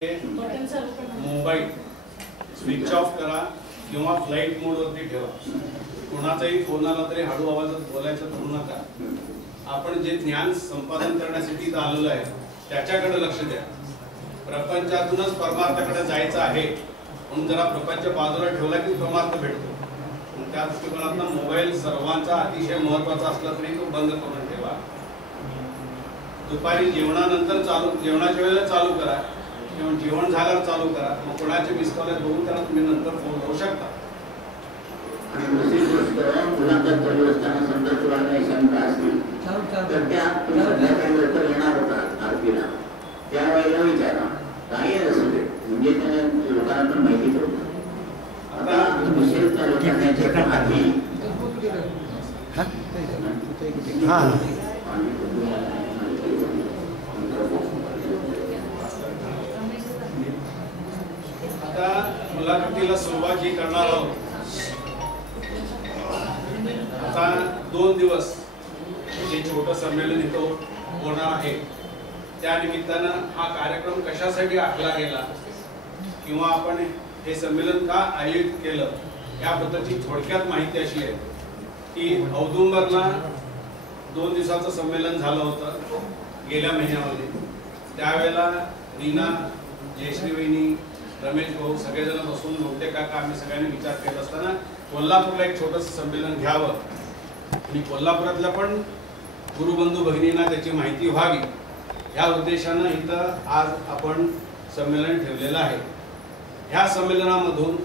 Mobile switch off करा किंवा flight मोडवरती ठेवा. कोणाचाही फोन आला तरी हळू आवाजात बोलायचं करू नका. आपण जे ज्ञान संपादन करण्यासाठी इथं आलेलो आहे त्याच्याकडे लक्ष द्या. प्रपंचातूनच परमार्थाकडे जायचं आहे म्हणून जरा प्रपंच बाजूला ठेवला की परमार्थ भेटतो. त्या दृष्टिकोनातून मोबाईल सर्वांचा अतिशय महत्त्वाचा असला तरी तो बंद करून ठेवा. दुपारी जेवणानंतर जेवणाच्या वेळेला चालू करा किंवा जेवण झाल्यावर चालू करा. मग कोणाचे मिस कॉल बघून त्याला तुम्ही नंतर फोन करू शकता. आणि दुसरी गोष्ट मुलाखत चालू असताना समजा तुला काही शंका असतील तर त्या संध्याकाळी लवकर येणार होता आरतीला त्यावेळेला विचारा काही असू दे म्हणजे त्या लोकांना पण माहिती पडतो. आता विषय चालू करण्याच्या आधी आता मुलाखतीला सुरुवात जी करणार आहोत. आता 2 दिवस जे छोटं संमेलन इथं होणार आहे त्या निमित्तानं हा कार्यक्रम कशासाठी आखला गेला किंवा आपण हे संमेलन का आयोजित केलं याबद्दलची थोडक्यात माहिती अशी आहे की औदुंबरला 2 दिवसाचं संमेलन झालं होतं गेल्या महिन्यामध्ये. त्यावेळेला रीना, जयश्री वहिनी, रमेश भाऊ सगळेजण बसून नव्हते काका आम्ही सगळ्यांनी विचार करत असताना कोल्हापूरला एक छोटंसं संमेलन घ्यावं आणि कोल्हापुरातल्या पण गुरुबंधू भगिनींना त्याची माहिती व्हावी या उद्देशानं इथं आज आपण संमेलन ठेवलेलं आहे. ह्या संमेलनामधून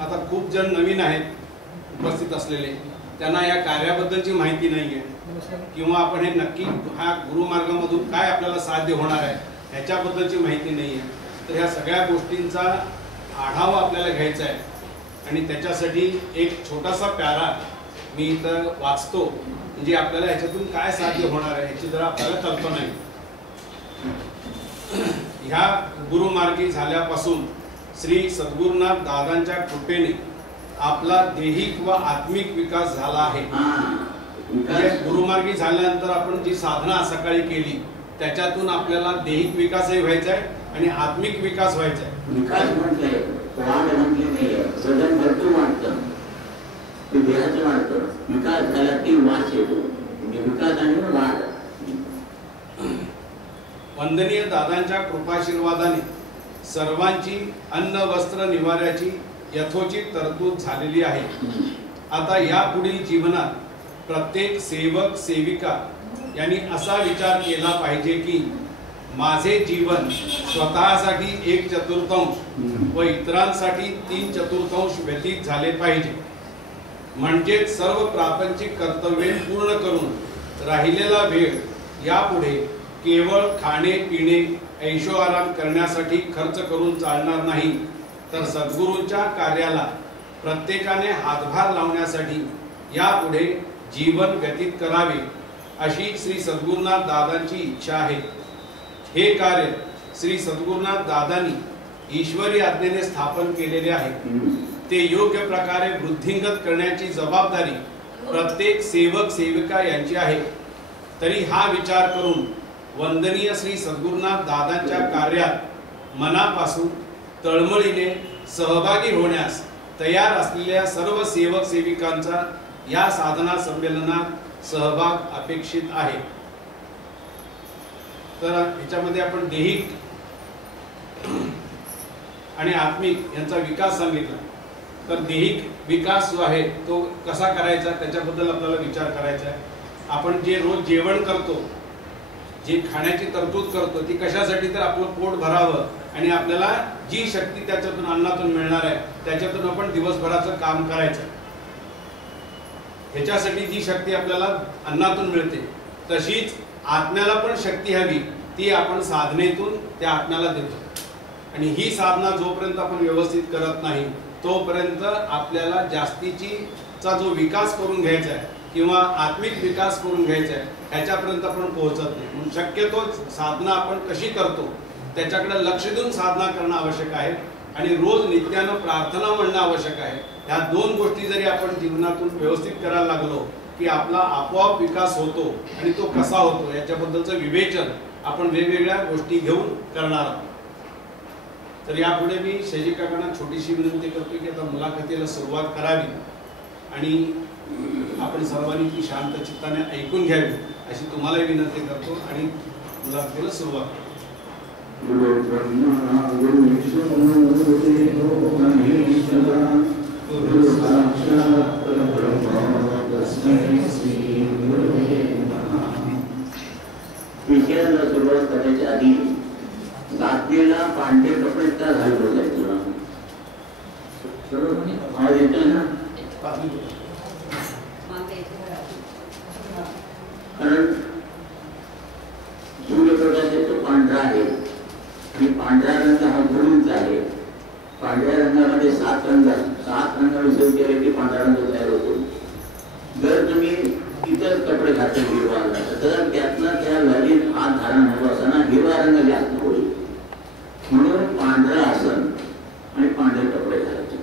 आता खूप जण नवीन आहेत उपस्थित असलेले, त्यांना या कार्याबद्दलची माहिती नाही आहे किंवा आपण हे नक्की हा गुरुमार्गामधून काय आपल्याला साध्य होणार आहे ह्याच्याबद्दलची माहिती नाही आहे. तर ह्या सगळ्या गोष्टींचा आढावा आपल्याला घ्यायचा आहे आणि त्याच्यासाठी एक छोटासा प्यारा मी इथं वाचतो म्हणजे आपल्याला ह्याच्यातून काय साध्य होणार आहे ह्याची जरा आपल्याला कल्पना आहे. ह्या गुरुमार्गी झाल्यापासून श्री सद्गुरुनाथ दादांच्या कृपेने आपला दैहिक व आत्मिक विकास झाला आहे. म्हणजे गुरुमार्गी झाल्यानंतर आपण जी साधना सकाळी केली त्याच्यातून आपल्याला दैहिक विकासही व्हायचा आहे आणि आत्मिक विकास व्हायचा आहे. विकास म्हटले वाढ म्हटले नाही, सदन भरपूर वाढतं ते देहाचं वाढतं. विकास झाला की वास येतो म्हणजे विकास आणि वाढ. वंदनीय दादांच्या कृपाशीर्वादाने सर्वांची अन्न वस्त्र निवाऱ्याची यथोचित तरतूद झालेली आहे. आता यापुढील जीवनात प्रत्येक सेवक सेविका यांनी असा विचार केला पाहिजे की माझे जीवन स्वतःसाठी 1/4 व इतरांसाठी 3/4 व्यतीत झाले पाहिजे. म्हणजे सर्व प्रापंचिक कर्तव्ये पूर्ण करून राहिलेला वेळ यापुढे केवळ खाणे पिणे ऐशोआराम करण्यासाठी खर्च करून चालणार नाही, तर सद्गुरूंच्या कार्याला प्रत्येकाने हातभार लावण्यासाठी यापुढे जीवन व्यतीत करावे अशी श्री सद्गुरुनाथ दादांची इच्छा आहे. हे कार्य श्री सद्गुरुनाथ दादांनी ईश्वरी आज्ञेने स्थापन केलेले आहे. ते योग्य प्रकारे वृद्धिंगत करण्याची जबाबदारी प्रत्येक सेवक सेविका यांची आहे. तरी हा विचार करून वंदनीय श्री सद्गुरुनाथ दादांच्या कार्यात मनापासून तळमळीने सहभागी होण्यास तयार असलेल्या सर्व सेवक सेविकांचा या साधना संमेलनात सहभाग अपेक्षित आहे. तर ह्याच्यामध्ये आपण दैहिक आणि आत्मिक यांचा विकास सांगितला. तर दैहिक विकास जो आहे तो कसा करायचा त्याच्याबद्दल आपल्याला विचार करायचा आहे. आपण जे रोज जेवण करतो, जी खाण्याची तरतूद करतो ती कशासाठी, तर आपलं पोट भरावं आणि आपल्याला जी शक्ती त्याच्यातून अन्नातून मिळणार आहे त्याच्यातून आपण दिवसभराचं काम करायचं. ह्याच्यासाठी जी शक्ती आपल्याला अन्नातून मिळते तशीच आत्म्याला पण शक्ती हवी, ती आपण साधनेतून त्या आत्म्याला देतो. आणि ही साधना जोपर्यंत आपण व्यवस्थित करत नाही तोपर्यंत आपल्याला जास्तीचा जो विकास करून घ्यायचा आहे किंवा आत्मिक विकास करून घ्यायचा आहे ह्याच्यापर्यंत आपण पोहोचत नाही. म्हणून शक्यतो साधना आपण कशी करतो त्याच्याकडे लक्ष देऊन साधना करणं आवश्यक आहे आणि रोज नित्यानं प्रार्थना म्हणणं आवश्यक आहे. ह्या 2 गोष्टी जरी आपण जीवनातून व्यवस्थित करायला लागलो की आपला आपोआप विकास होतो आणि तो कसा होतो याच्याबद्दलचं विवेचन आपण वेगवेगळ्या गोष्टी घेऊन करणार आहोत. तर यापुढे मी शैली काकांना छोटीशी विनंती करतो की आता मुलाखतीला सुरुवात करावी आणि आपण सर्वांनी ती शांत चित्ताने ऐकून घ्यावी अशी तुम्हालाही विनंती करतो आणि मुलाखतीला सुरुवात करतो. विषयाला सुरुवात करायच्या आधी रात्रीला पांढरे कपडे का घालतो जायचं आवाज येतो ना. कारण सूर्यप्रकाश तो पांढरा आहे आणि पांढरा रंग हा गुरूंचा आहे. पांढऱ्या रंगामध्ये 7 रंग विसर्ग केले की पांढरा रंग तयार होतो. जर तुम्ही इतर कपडे घातले हिरवा तर त्यातला त्या लढीत हात धारण होतो असताना हिरवा रंग जास्त होईल. म्हणून पांढरा आसन आणि पांढरे कपडे घालायचे.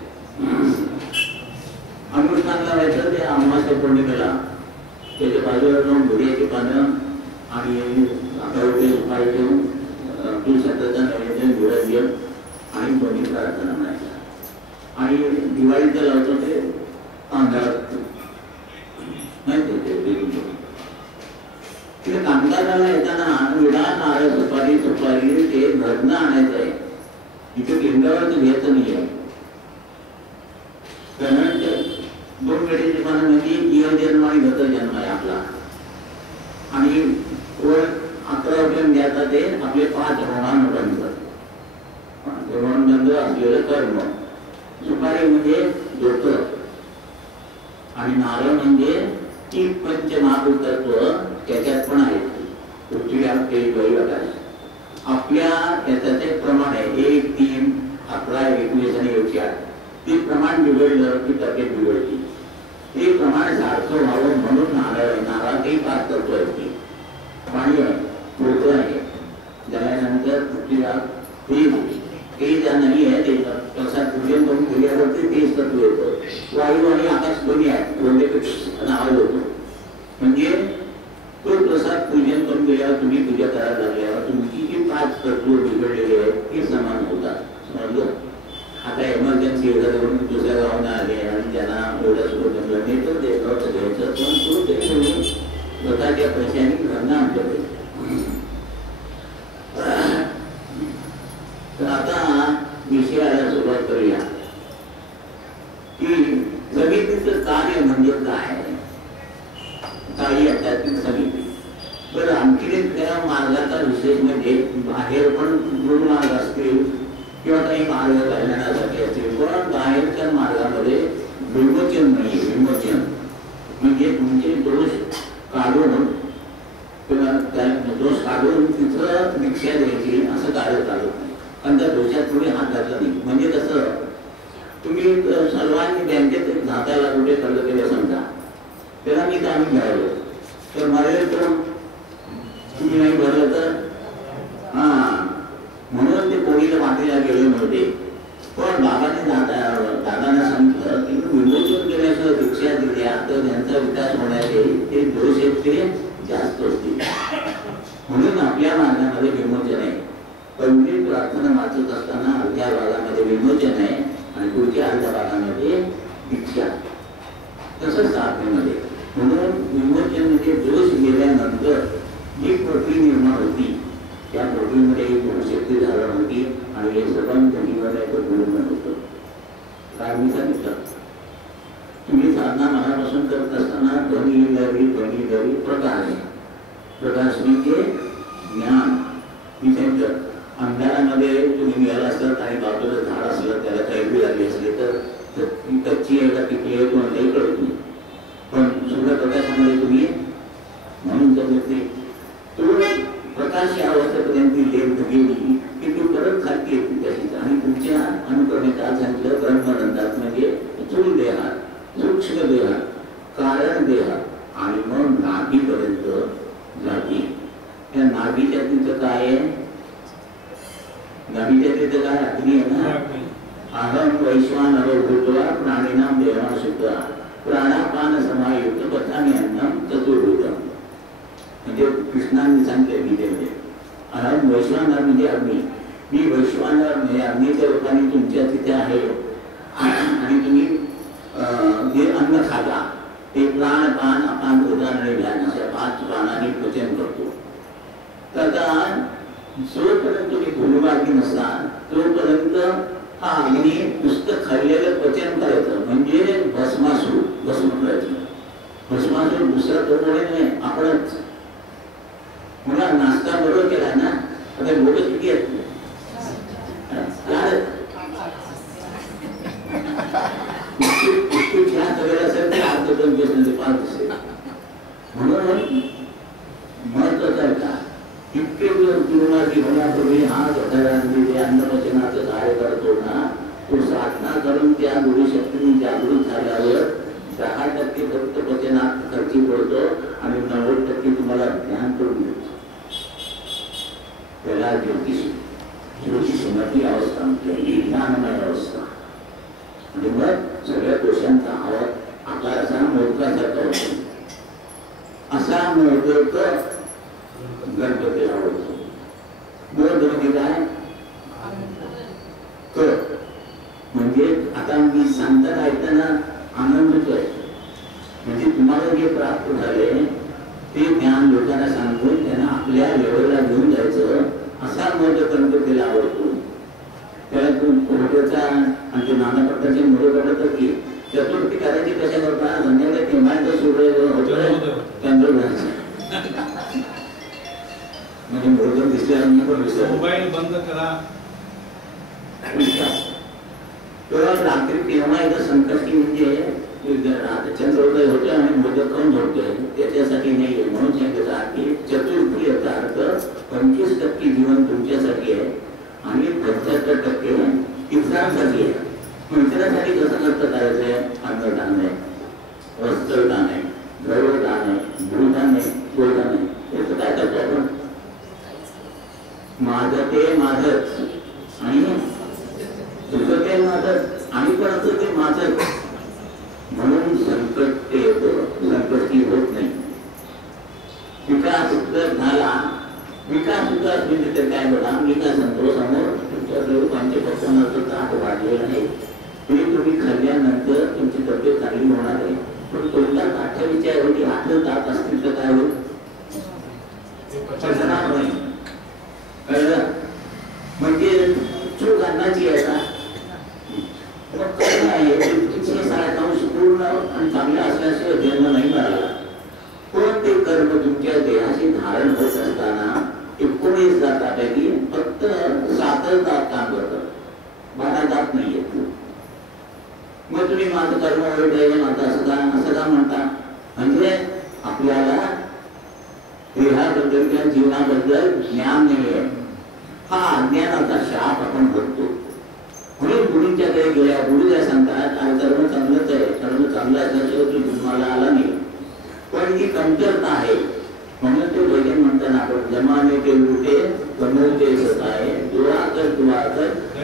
अनुष्ठान लावायचं ते अमावास्या पौर्णिमेला त्याच्या बाजूला जाऊन घोड्याची पानं आणि अकरावटे सुपारी ठेवून तुळसाचा नैवेद्य निवेद्य आणि बनी प्रार्थना म्हणायचा. आणि दिवाळीचं लावतो ते तांदळात तिथे कामगाराला येताना विडा नारळ सुपारी ते घरनं आणायचं आहे. इथे केंद्रावरच घ्यायचं नाही आहे. कारण 2 वेळेची पानं म्हणजे जीव जन्म आणि गत जन्म आहे आपला. आणि वर 11 रुपये द्यायचा ते आपले 5 ऋणानुबंध असलेलं कर्म. सुपारी म्हणजे डोक आणि नारळ म्हणजे ती पंचमहाभूतत्व त्याच्यात पण आहे. पृथ्वी तेज वायू आकाश आपल्या याचं प्रमाण आहे 1, 3, 11, 21 आणि 108. ते प्रमाण बिघडलं की तब्येत बिघडली. ते प्रमाण सारखं व्हावं म्हणून नारळातही 5 तत्व आहेत. पाणी आहे, पोत आहे, झाल्यानंतर पृथ्वीला तेज नाही आहे. ते प्रसाद पूजन करून गेल्यावरती तेज तत्व येतं. वायू आणि आकाश दोन्ही आहेत. दोन्हीपेक्षा आवाज होतो. म्हणजे तो प्रसाद पूजन करून गेल्यावर तुम्ही पूजा करायला लागल्यावर तुमची जी 5 तत्व बिघडलेले आहेत ते समान होतात. समजलं. आता एमर्जन्सी करून दुसऱ्या गावाला आले आणि त्यांना एवढं सुरू जमलं नाही तर ते गावचं घ्यायचं पण तो ते स्वतःच्या पैशाने घरनं आणलं. तर आता विषयाला सुरुवात करूया की समितीचं कार्य म्हणजे काय. काही आध्यात्मिक समिती. बरं आमची त्या मार्गाचा विशेष म्हणजे बाहेर पण गुरु मार्ग असतील किंवा काही मार्ग कल्याणासाठी असतील पण बाहेरच्या मार्गामध्ये विमोचन नाही. विमोचन म्हणजे तुमचे दोष काढून किंवा दोष काढून तिथं दीक्षा द्यायची असं कार्य चालत नाही. कारण त्या दोषात तुम्ही हात घातला नाही. म्हणजे कसं तुम्ही सर्वांनी बँकेत 10 लाख रुपये खर्च केले समजा त्याला मी काम घ्यावं तर मरेल तर तुम्ही नाही भरलं तर म्हणून ते कोणीला मातीला गेले नव्हते. पण दादांना सांगितलं की विमोचन केल्याशिवाय दीक्षा दिल्या तर त्यांचा विकास होण्याचे ते दोष आहेत ते जास्त असतील. म्हणून आपल्या मार्गामध्ये विमोचन आहे. पहिली प्रार्थना वाचत असताना अर्ध्या भागामध्ये विमोचन आहे आणि पुढच्या अर्ध्या भागामध्ये दीक्षा. तसंच साधनेमध्ये. म्हणून विमोचन म्हणजे दोष गेल्यानंतर जी पृथ्वी निर्माण होती त्या पृथ्वीमध्ये एक शक्ती धारण होती आणि हे सर्वांच्या जीवनाचं गुणगण होतं. काय मी सांगितलं तुम्ही साधना मनापासून करत असताना ध्वनी प्रकाश. प्रकाश म्हणजे ज्ञान. मी सांगितलं अंधारामध्ये तुम्ही गेला असतात आणि बाजूला झाड असलं त्याला काही लागली असली तर कच्ची आहे का पिकली आहे तुम्हाला काही कळत नाही. पण सूर्यप्रकाशामध्ये तुम्ही म्हणून जर तो प्रकाश या अवस्थेपर्यंत गेली की ती परत खाली येते त्याची. आणि तुमच्या अनुकरणेचा सांगितलं ब्रह्मनंदात म्हणजे स्थूल देहात, सूक्ष्म देहात, कारण देहात आणि मग नाभीपर्यंत जाती. त्या नाभीच्या तिथं काय आहे. नाभीच्या तिथं काय अग्नी आहे ना. अहम वैश्वानरो भूत्वा प्राणिनाम देवान सुद्धा प्राणापान समायुक्त पथाने अन्नम चतुर्भुजम. म्हणजे कृष्णाने सांगितले गीतेमध्ये अहम वैश्वानर म्हणजे अग्नी. मी वैश्वानर म्हणजे अग्नीच्या जोपर्यंत तुम्ही गुरुमार्गी नसाल तोपर्यंत हा अग्नी नुसतं खाल्लेलं पचन करायचं म्हणजे भस्मासूर भस्म करायचं. भस्मासूर दुसरा तो कोणी नाही आपणच. मला नाश्ता बरोबर केला ना. आता लोक किती आहेत म्हणून महत्वाचं आहे का इतके गुरुमार्गी होण्यापूर्वी हा जे अन्नपचनाचं कार्य करतो ना तो साधना करून त्या गुरुशक्तीने जागृत झाल्यावर 10% फक्त पचनात खर्ची पडतो आणि 90% तुम्हाला ज्ञान करून देतो. त्याला ज्योतिषमती अवस्था म्हणते ज्ञानमय अवस्था. आणि मग सगळ्या दोषांचा आकार असा मोदकासारखा होतो. असा मोदक गणपतीला आवडतो. मोदक काय म्हणजे आता मी सांगताना ऐकताना आनंद होतोय. म्हणजे तुम्हाला जे प्राप्त झाले ते ज्ञान लोकांना सांगून त्यांना आपल्या लेवलला घेऊन जायचं. असा मोदक गणपतीला आवडतो. त्याला मोदकाचा आणि ते नाना प्रकारचे मोदक आवडतात की चतुर्थी करायची कशा करता संध्याकाळी किंवा सूर्य चंद्र म्हणजे मोदक दिसल्यानंतर मोबाईल बंद करा. तेव्हा रात्री तेव्हा एकदा संकष्टी म्हणजे चंद्रोदय होते आणि मोदक करून झोपतोय त्याच्यासाठी नाही. म्हणून सांगितलं की चतुर्थी याचा अर्थ 25% जीवन तुमच्यासाठी आहे आणि 75% इतरांसाठी आहे. इतरांसाठी कसं खर्च करायचंय? अन्नदान आहे, वस्त्रदान आहे, द्रव्यदान आहे, भूदान आहे, गोदान आहे. याचं काय करतो आपण? माझं ते माझंच आणि तुझं ते माझंच आणि परत ते माझंच. म्हणून संकट ते येतं, संकष्टी होत नाही. विकास जर झाला, विकास म्हणजे तर काय बघा मी काय सांगतो समोर तुमच्याकडे 5% ताट वाढलेलं आहे. ते तुम्ही खाल्ल्यानंतर तुमची तब्येत चांगली होणार आहे. पण तुमच्या ताटाच्या ऐवजी 8 ताट असतील तर काय होईल? पचणार नाही. कळलं? म्हणजे चूक अन्नाची आहे का? पूर्ण आणि चांगला असल्याशिवाय जन्म नाही मिळाला. पण ते कर्म तुमच्या देहाशी धारण होत असताना 19 दातापैकी फक्त 7 दात काम करतात, 12 दात नाही येत. मग तुम्ही माझं कर्म वाईट आहे माझं असं का म्हणता? म्हणजे आपल्याला देहाबद्दल किंवा जीवनाबद्दल ज्ञान नाही आहे. हा अज्ञानाचा शाप आपण बघतो. म्हणून गुरुंच्याकडे गेल्या गुरु काय सांगतात आणि कर्म चांगलंच आहे, कर्म चांगलं असल्याशिवाय तू तुम्हाला आला नाही. पण ही कमतरता आहे. म्हणून ते भजन म्हणताना आपण जमाने के लुटे कमवते सताए दुआ कर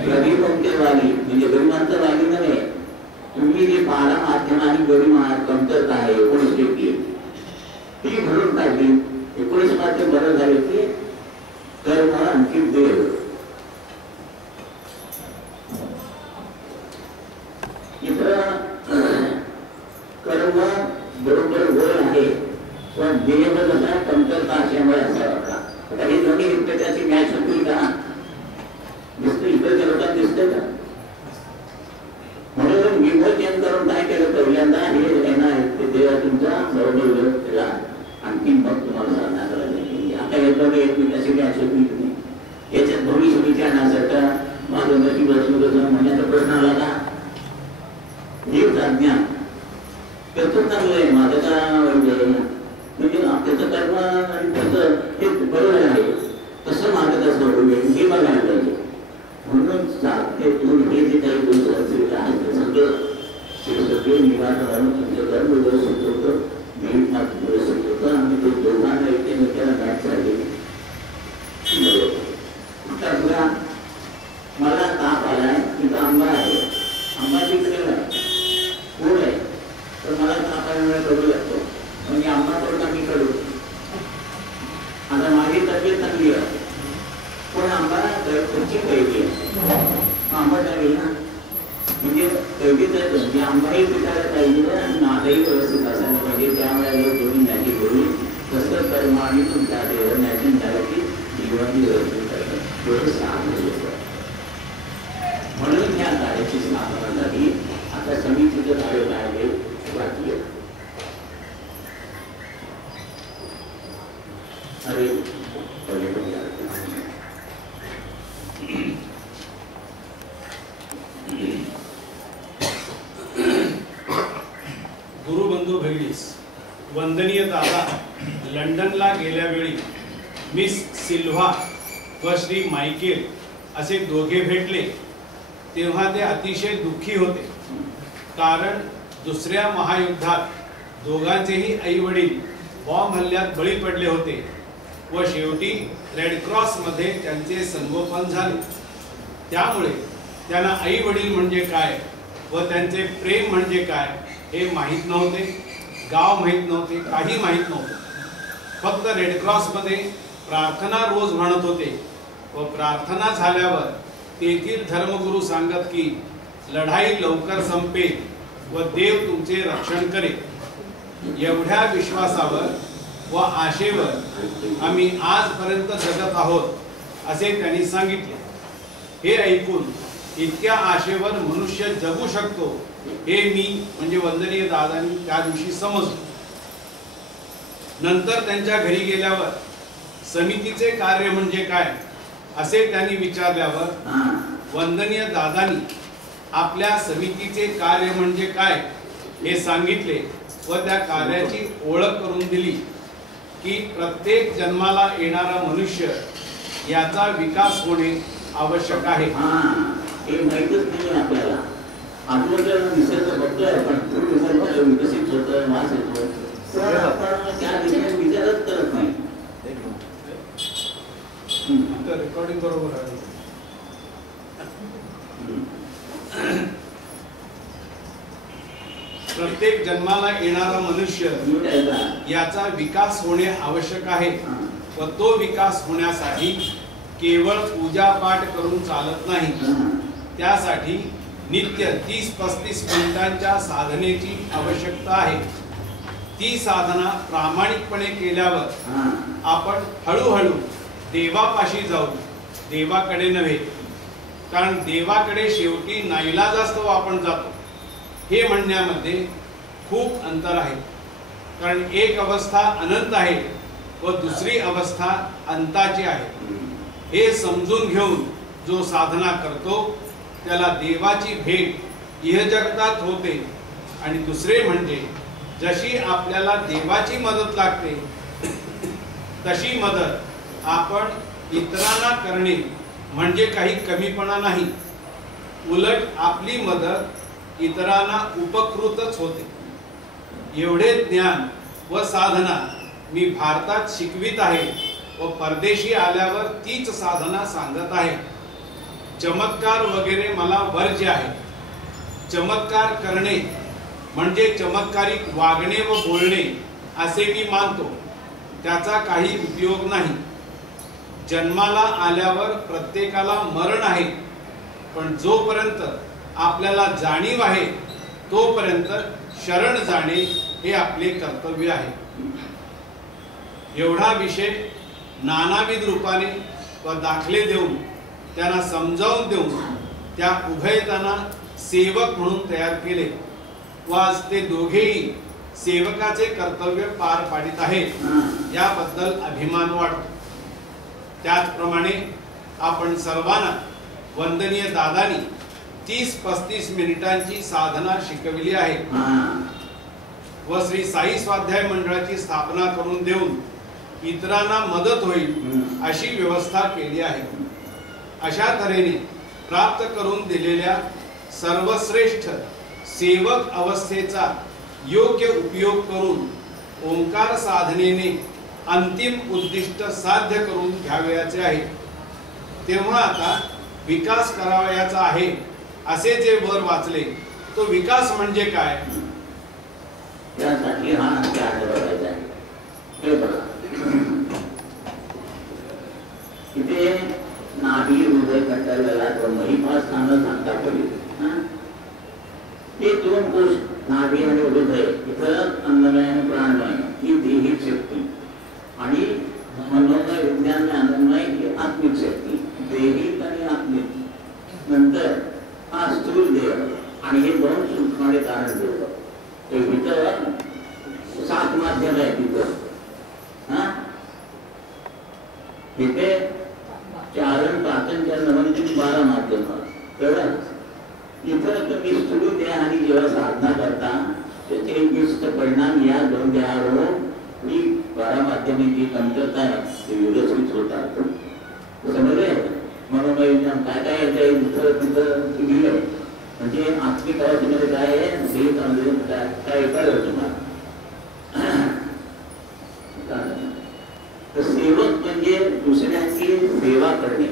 गरीबोंचे वाली म्हणजे गरिबांचं वाली नव्हे. तुम्ही जे 12 माध्यम आणि गरीब आहात कमतरता आहे 19 ती भरून काढली. 19 माध्यम बरं झाले की कर्म आणखी देव कर्म बरोबर गोल आहे पण देह कसा कमतरता असल्यामुळे असा वाटला. आता हे दोन्ही एकमेकांची मॅच होतील का? दिसतं इकडच्या लोकांना दिसतं का? म्हणून विमोचन करून काय केलं पहिल्यांदा हे ना देवा तुमचा बरोबर केला आणखी मग तुम्हाला साधना करायला. आता हे दोन्ही एकमेकांची मॅच होतील की नाही याच्यात भविष्य विचारण्यासाठी माझं नशीब असलं म्हणण्याचा प्रश्न आला का? हेच अज्ञान. त्याचं चांगलं आहे माझं का म्हणजे त्याचं कर्म आणि त्याचं हे बरोबर आहे तसं माझं कसं हे बघायला पाहिजे. म्हणून साधनेतून हे जे काही तुमचं आहे ते सगळं निवारण तुमचं कर्म व्यवस्थित होतं, नीट मात्र व्यवस्थित होतं आणि ते दोघांना एकमेकाला मॅच झाली. बरोबर मला ताप आलाय तिथं आंबा आहे, आंबाची इकडे गोड आहे तर मला तापामुळे करू लागतो म्हणजे आंबा थोडा मी करू. आता माझी तब्येत चांगली आहे पण आंबा तुमची कैदी आहे. आंबा चांगली ना म्हणजे कैदीच आहे म्हणजे आंबाही पिकायला पाहिजे आणि माझाही व्यवस्थित असायला पाहिजे. त्यामुळे दोन्ही मॅचिंग करून तसं कर्म आणि तुमच्या देव मॅचिंग झालं की जीवन व्यवस्थित करतात थोडं साधन होतं. म्हणून या कार्याची स्थापना झाली. आता समितीचं कार्य काय आहे बाकी आहे. अरे गुरुबंधू भगिनीस, वंदनीय दादा लंडनला गेल्यावेळी मिस सिल्व्हा व श्री मायकेल असे दोघे भेटले तेव्हा ते अतिशय दुःखी होते. कारण दुसऱ्या महायुद्धात दोघांचेही आई वडील बॉम्ब हल्ल्यात बळी पडले होते व शेवटी रेड क्रॉस मध्ये त्यांचे संगोपन झाले. त्यामुळे त्यांना आई वडील म्हणजे काय व त्यांचे प्रेम म्हणजे काय हे माहीत नव्हते. गाव माहीत नव्हते, काही माहीत नव्हते. फक्त रेड क्रॉस मध्ये प्रार्थना रोज म्हणत होते व प्रार्थना झाल्यावर तेथील धर्मगुरू सांगत की लढाई लवकर संपेल व देव तुमचे रक्षण करेल. एवढ्या विश्वासावर व आशेवर आम्ही आजपर्यंत जगत आहोत असे त्यांनी सांगितले. हे ऐकून इतक्या आशेवर मनुष्य जगू शकतो हे मी म्हणजे वंदनीय दादांनी त्या दिवशी समजलो. नंतर त्यांच्या घरी गेल्यावर समितीचे कार्य म्हणजे काय असे त्यांनी विचारल्यावर वंदनीय दादांनी आपल्या समितीचे कार्य म्हणजे काय हे सांगितले व त्या कार्याची ओळख करून दिली की प्रत्येक जन्माला येणारा मनुष्य याचा विकास होणे आवश्यक आहे. हे माहितच नाही आपल्याला. आपल्याला निसर्ग बघतोय आपण विकसित होतोय, मास येतोय, तर आपण त्या दिशेने विचारच करत नाही. रेकॉर्डिंग बरोबर आहे. प्रत्येक जन्माला येणारा मनुष्य याचा विकास होणे आवश्यक आहे व तो विकास होण्यासाठी केवळ पूजा पाठ करून चालत नाही. त्यासाठी नित्य 30-35 मिनिटांच्या साधनेची आवश्यकता आहे. ती साधना प्रामाणिकपणे केल्यावर आपण हळूहळू देवापाशी जाऊ, देवाकडे नव्हे. कारण देवाकडे शेवटी नाईलाजास्तव आपण जातो हे म्हणण्यामध्ये खूप अंतर आहे. कारण एक अवस्था अनंत आहे व दुसरी अवस्था अंताची आहे. हे समजून घेऊन जो साधना करतो त्याला देवाची भेट इहजगतात होते. आणि दुसरे म्हणजे जशी आपल्याला देवाची मदत लागते तशी मदत आपण इतरांना करणे म्हणजे काही कमीपणा नाही. उलट आपली मदत इतरांना उपकृतच होते. एवढे ज्ञान व साधना मी भारतात शिकवित आहे व परदेशी आल्यावर तीच साधना सांगत आहे. चमत्कार वगैरे मला वर्ज्य आहे. चमत्कार करणे म्हणजे चमत्कारिक वागणे व बोलणे असे मी मानतो. त्याचा काही उपयोग नाही. जन्माला आल्यावर प्रत्येकाला मरण आहे, पण जोपर्यंत आपल्याला जाणीव आहे तोपर्यंत शरण जाणे हे आपले कर्तव्य आहे. एवढा विषय नानाविध रूपाने व दाखले देऊन त्यांना समजावून देऊन त्या उभयतांना सेवक म्हणून तयार केले व आज ते दोघेही सेवकाचे कर्तव्य पार पाडित आहेत याबद्दल अभिमान वाटतो. त्याचप्रमाणे आपण सर्वांना वंदनीय दादांनी 30-35 मिनिटांची साधना शिकविली आहे व श्री साई स्वाध्याय मंडळाची स्थापना करून देऊन इतरांना मदत होईल अशी व्यवस्था केली आहे. अशा तऱ्हेने प्राप्त करून दिलेल्या सर्वश्रेष्ठ सेवक अवस्थेचा योग्य उपयोग करून ओंकार साधनेने अंतिम उद्दिष्ट साध्य करून घ्यावयाचे आहे. तेव्हा आता विकास करावयाचा आहे असे जे वर वाचले तो विकास म्हणजे काय त्यासाठी हा त्याग करायचा आहे. हे बघा इथे नाभी हृदय कटलेला तो महिमा सांगता पडली. हे दोन कोश नाभी आणि हृदय इथं अन्नमय आणि प्राणमय ही देही शक्ती आणि मनोमय विज्ञान आणि अन्नमय कळलं? इतर तुम्ही सोडून द्या आणि जेव्हा साधना करता त्याचे विशिष्ट परिणाम या दोन देहावर ही बारामाध्यमी जी कमतरता आहे ते विकसित होतात. समजले? म्हणून काय काय तिथं लिहिलंय म्हणजे आत्मिक अवस्थेमध्ये काय आहे हे समजून काय कळलं तुम्हाला. तर सेवक म्हणजे दुसऱ्यांची सेवा करणे.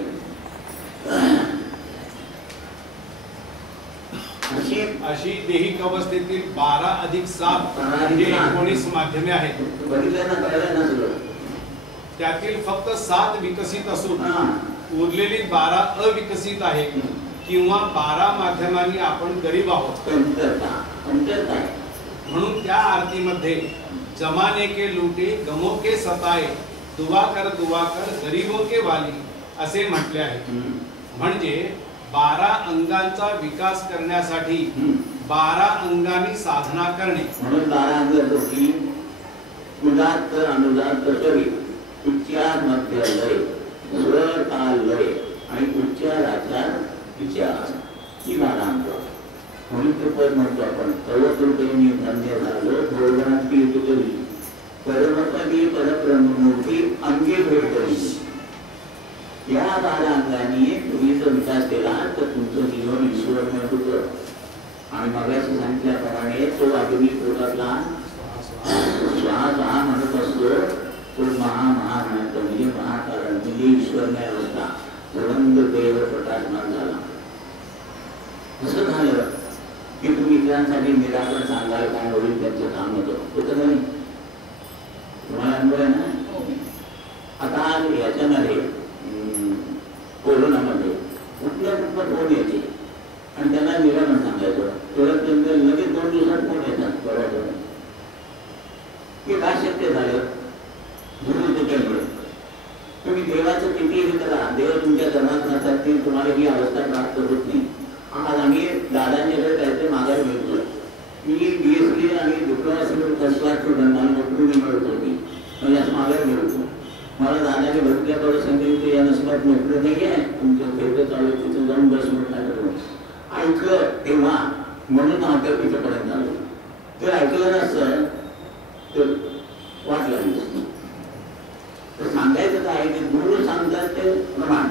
अशी देहिक अवस्थेतील 12 अधिक 7 म्हणजे 19 माध्यमे आहेत. बघितलं ना, कळलं ना सगळं. त्यातील फक्त 7 विकसित असून उरलेली 12 अविकसित आहेत किंवा 12 माध्यमांनी आपण गरीब आहोत. म्हणून त्या आरतीमध्ये जमाने के लूटे गमो के सताए दुआ कर गरीबों के वाली असे म्हटले आहे. म्हणजे 12 अंगांचा विकास करण्यासाठी 12 अंगांनी साधना करणे. म्हणून 12 अंग होती. उदात्त अनुदात्त शरीर, उच्चार मध्य लय, स्वर ताल लय आणि उच्चाराचा विचार ही 12 अंग. म्हणून ते पद म्हणतो आपण सर्वतोपरी धन्य झालो भोजनाची तुझी परमपदी परब्रह्ममूर्ती अंगे भेटली. या 12 अंगांनी तुम्ही जर विकास केला तर तुमचं जीवन ईश्वरमय होतं. आणि मगाशी सांगितल्याप्रमाणे तो अग्नी पोटातला श्वास म्हणत असतो तो महा म्हणतो म्हणजे महाकारण म्हणजे ईश्वरमय अवस्था प्रबंध देव प्रकाशमान झाला. असं झालं की तुम्ही इतरांसाठी निराकरण सांगाल काय होईल त्यांचं काम होतं नाही. तुम्हाला अनुभव आहे ना. आता याच्यामध्ये कोरोनामध्ये कुठल्या फोन येते आणि त्यांना निराकरण सांगायचं तुरंत लगेच 2 दिवसात फोन येतात. बरोबर हे काय शक्य झालं? गुरुदेवांमुळे. तुम्ही देवाचं किती हे करा, देव तुमच्या धर्मात नसतात ती तुम्हाला ही अवस्था प्राप्त होत नाही. आज आम्ही दादांच्याकडे काहीतरी मागायला मिळतो. मी BSc आणि डिप्लोमा स्टुडंट मला नोकरी मिळत होती म्हणजे असं मागायला मिळतो. मला दादाने बघितल्याकडे सांगितलं या नसबात नोकरी नाही आहे तुमचं फेवरेट चालू तिथं जाऊन बस म्हणून ऐकलं तेव्हा म्हणून आता तिथंपर्यंत आलो. जर ऐकलं नसतं तर वाट लागली. तर सांगायचं काय की गुरु सांगतात ते प्रमाण.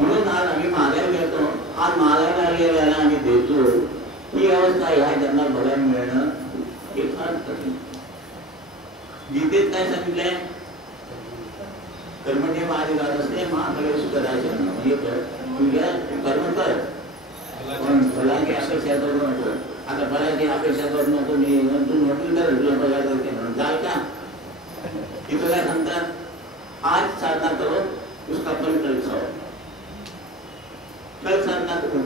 म्हणून आज आम्ही मागायला मिळतो. आज मागायला आलेल्याला आम्ही देतो. ही अवस्था ह्या त्यांना बघायला मिळणं हे फार कठीण. गीतेत काय सांगितलंय? कर्मणे महाधिकार असते महाफलेश करायचं म्हणजे तुझ्या कर्म कर पण फलाची अपेक्षा करू नको. आता फलाची अपेक्षा करू नको मी तू नोकरी कर तुला पगार करते म्हणून जाल का? इथं काय सांगतात आज साधना करो उसका फल कल खाओ. कल साधना करो